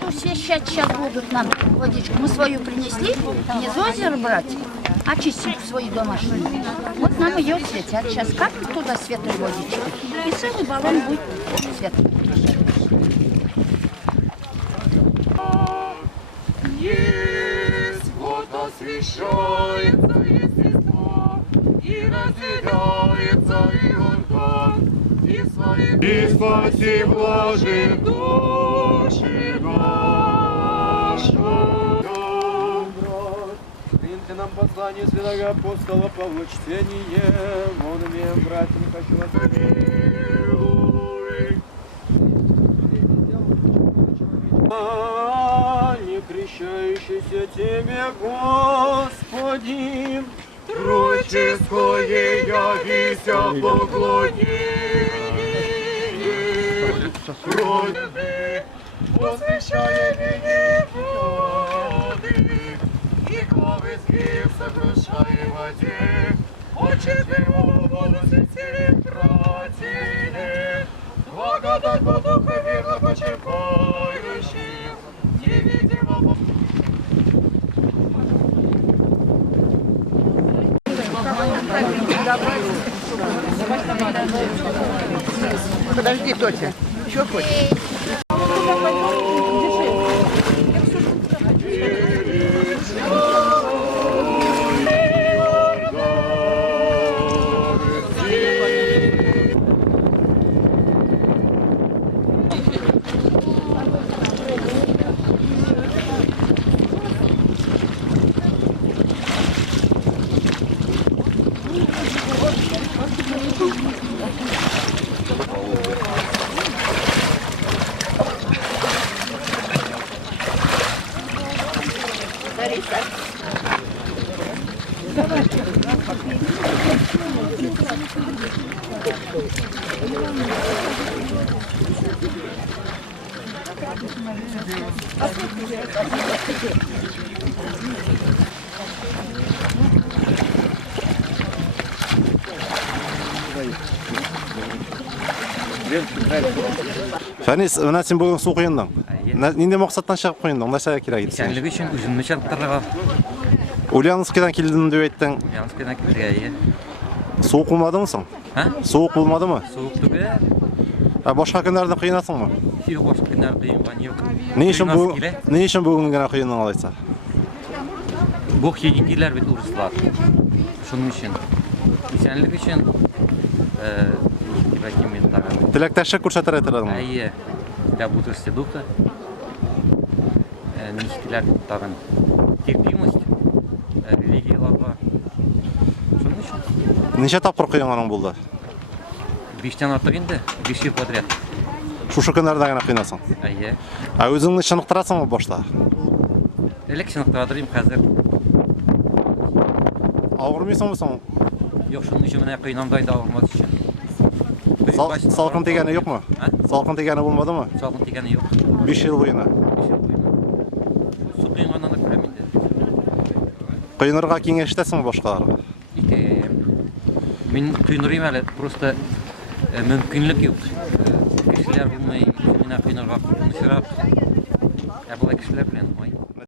воду освещать сейчас будут нам, водичку. Мы свою принесли, не из озера брать, а чистим свою домашнюю. Вот нам ее светят. Сейчас капнут туда светлой водички, и целый баллон будет светлый. Есть вот освещается естество, и разделяется и он и свои и спаси блажи души наши. Примите нам послание святого апостола Павла, чтение, он имеем, братья, не хочу вас не крещающийся Тебе, Господи, Тройческое явися поклонение, кровь любви, посвящая мне воды, и главы змеев сокрушая в воде, очи Твоего воду светили пратили, благодать по духу верно почерпающим, невидимо. Подожди, Тотя. Что хочешь? Фәнис, менә син бүген су куендың. Нинди максаттан чыгып куендың? Нәрсәгә кирәк сиңа? Исәнлеге өчен үземне чарттырырга. Ульяновскидан килдем дип әйттең. Янскидан килергә. Суык булмадымы соң? Суык булмадымы? Суык түгел. Башка көннәрдә кыйнасыңмы? Юк, башка көннәр кыйнган юк. Ни өчен бүген генә кыйның алайса? Бу хигиндиләр бит урыслар. Шуның өчен. Исәнлеге өчен Теләктәшлек күрсәтер әйтерәңме? Әйе. Для бодрости духа. Ничтиләр тагын. Терпимость. Религияларга. Шуның өчен. Ничә тапкыр кыйнганың булды? 5тән артык инде, 5 ел подряд. Шушы көннәрдә генә кыйнасың. Әйе. Үзеңне чыныктырасыңмы башта? Элек чыныктырадырым хәзер. Авырмыйсыңмы соң? Юк, шуның өчен менә кыйнамдай да авырмас өчен. Салкын тигәне юкмы? Салкын тигәне булмадымы? Салкын тигәне юк. 5 ел буена. Су кыйнганнан да күрәм инде. Кыйнырга киңәш итәсеңме башкаларга? Итәм. Мин кыйнырым әле, просто мөмкинлек юк. Кешеләр булмый, менә кыйнарга куркынычрак. Ә болай кешеләр белән булмай.